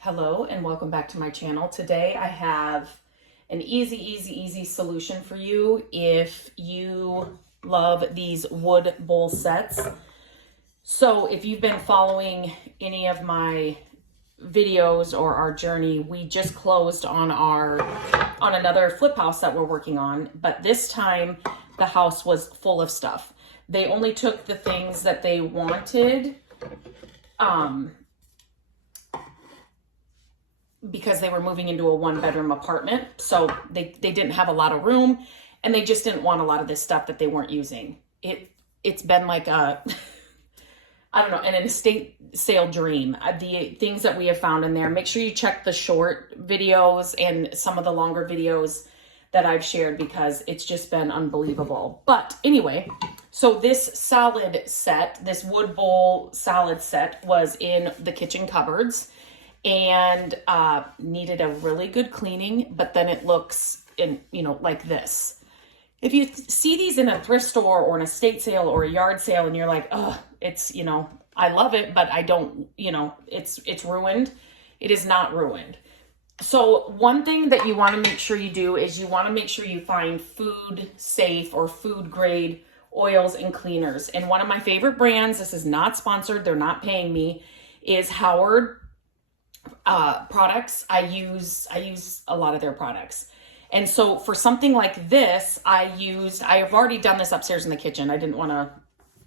Hello and welcome back to my channel. Today I have an easy solution for you if you love these wood bowl sets. So if you've been following any of my videos or our journey, we just closed on another flip house that we're working on, but this time the house was full of stuff. They only took the things that they wanted, because they were moving into a one-bedroom apartment. So they didn't have a lot of room, and they just didn't want a lot of this stuff that they weren't using. It's been like a, I don't know, an estate sale dream. The things that we have found in there. Make sure you check the short videos and some of the longer videos that I've shared because it's just been unbelievable. But anyway, so this salad set, this wood bowl salad set was in the kitchen cupboards and needed a really good cleaning, but then it looks like this. If you see these in a thrift store or an estate sale or a yard sale and you're like, oh, it's, I love it, but I don't, it's ruined. It is not ruined. So one thing that you want to make sure you do is you want to make sure you find food safe or food grade oils and cleaners. And one of my favorite brands, this is not sponsored, they're not paying me, is Howard products. I use a lot of their products. And so for something like this, I have already done this upstairs in the kitchen. I didn't want to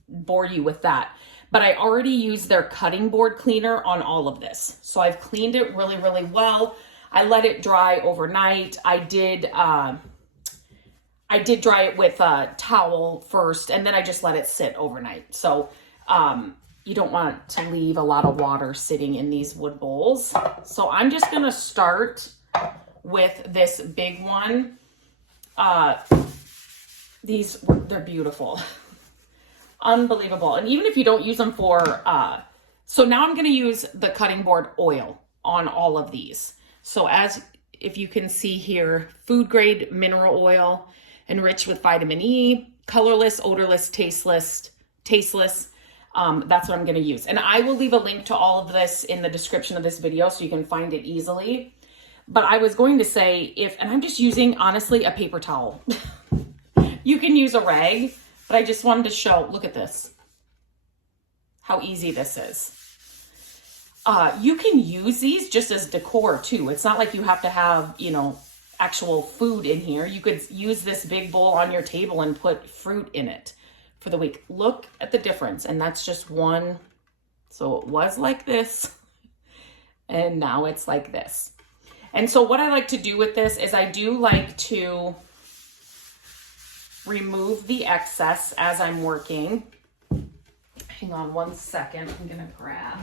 bore you with that, but I already used their cutting board cleaner on all of this. So I've cleaned it really well. I let it dry overnight. I did dry it with a towel first, and then I just let it sit overnight. So, you don't want to leave a lot of water sitting in these wood bowls. So I'm just going to start with this big one. They're beautiful. Unbelievable. And even if you don't use them for, so now I'm going to use the cutting board oil on all of these. So if you can see here, food grade mineral oil, enriched with vitamin E, colorless, odorless, tasteless. That's what I'm going to use. And I will leave a link to all of this in the description of this video so you can find it easily. But I was going to say and I'm just using, honestly, a paper towel. You can use a rag, but I just wanted to show, look at this, how easy this is. You can use these just as decor too. It's not like you have to have, actual food in here. You could use this big bowl on your table and put fruit in it for the week. Look at the difference. And that's just one. So it was like this and now it's like this. And so what I like to do with this is I do like to remove the excess as I'm working. Hang on one second. I'm going to grab,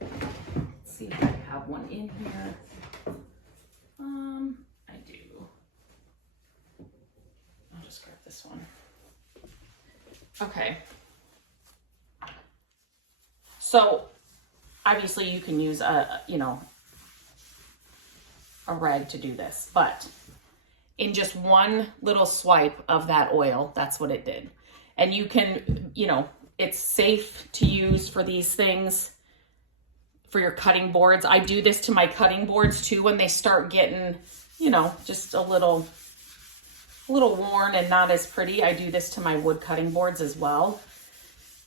let's see if I have one in here. I do. I'll just grab this one. Okay. So obviously you can use a rag to do this, but in just one little swipe of that oil, that's what it did. And you can, it's safe to use for these things, for your cutting boards. I do this to my cutting boards too when they start getting, just a little worn and not as pretty. I do this to my wood cutting boards as well.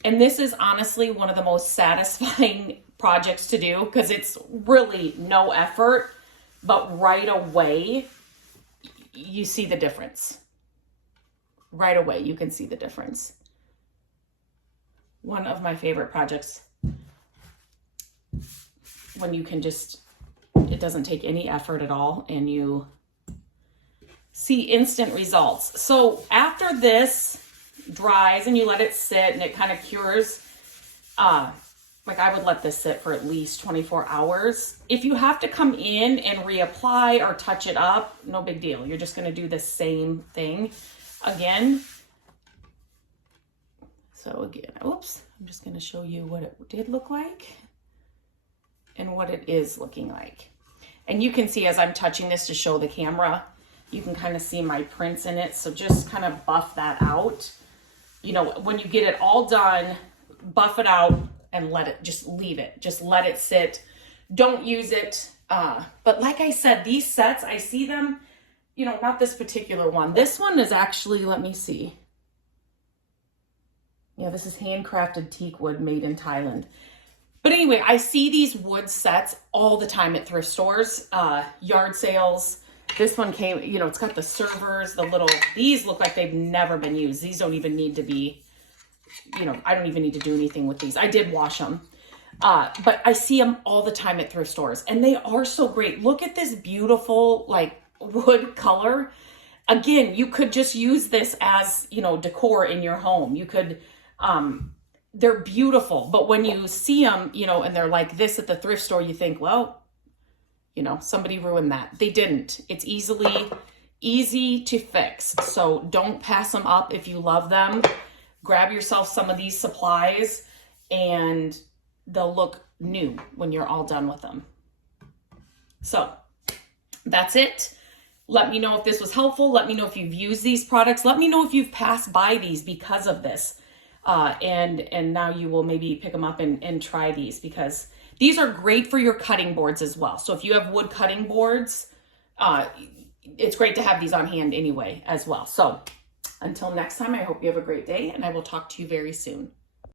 And this is honestly one of the most satisfying projects to do because it's really no effort, but right away you see the difference. Right away you can see the difference. One of my favorite projects when you can it doesn't take any effort at all and you see instant results. So after this dries and you let it sit and it kind of cures, like I would let this sit for at least 24 hours. If you have to come in and reapply or touch it up, no big deal. You're just going to do the same thing again. So again, oops, I'm just going to show you what it did look like and what it is looking like. And you can see as I'm touching this to show the camera, you can kind of see my prints in it. So just kind of buff that out. When you get it all done, buff it out and just leave it. Just let it sit. don't use it. But like I said, these sets, I see them, you know, not this particular one. This one is actually, let me see. Yeah, this is handcrafted teak wood made in Thailand. But anyway, I see these wood sets all the time at thrift stores, yard sales. This one came, you know, it's got the servers, the little, these look like they've never been used. These don't even need to be, you know, I don't even need to do anything with these. I did wash them. But I see them all the time at thrift stores and they are so great. Look at this beautiful, like, wood color. Again, you could just use this as, you know, decor in your home. You could, they're beautiful, but when you see them, you know, and they're like this at the thrift store, you think, well, you know, somebody ruined that. They didn't. It's easy to fix. So don't pass them up if you love them. Grab yourself some of these supplies and they'll look new when you're all done with them. So that's it. Let me know if this was helpful. Let me know if you've used these products. Let me know if you've passed by these because of this. And now you will maybe pick them up and try these, because these are great for your cutting boards as well. So if you have wood cutting boards, it's great to have these on hand anyway as well. So until next time, I hope you have a great day and I will talk to you very soon.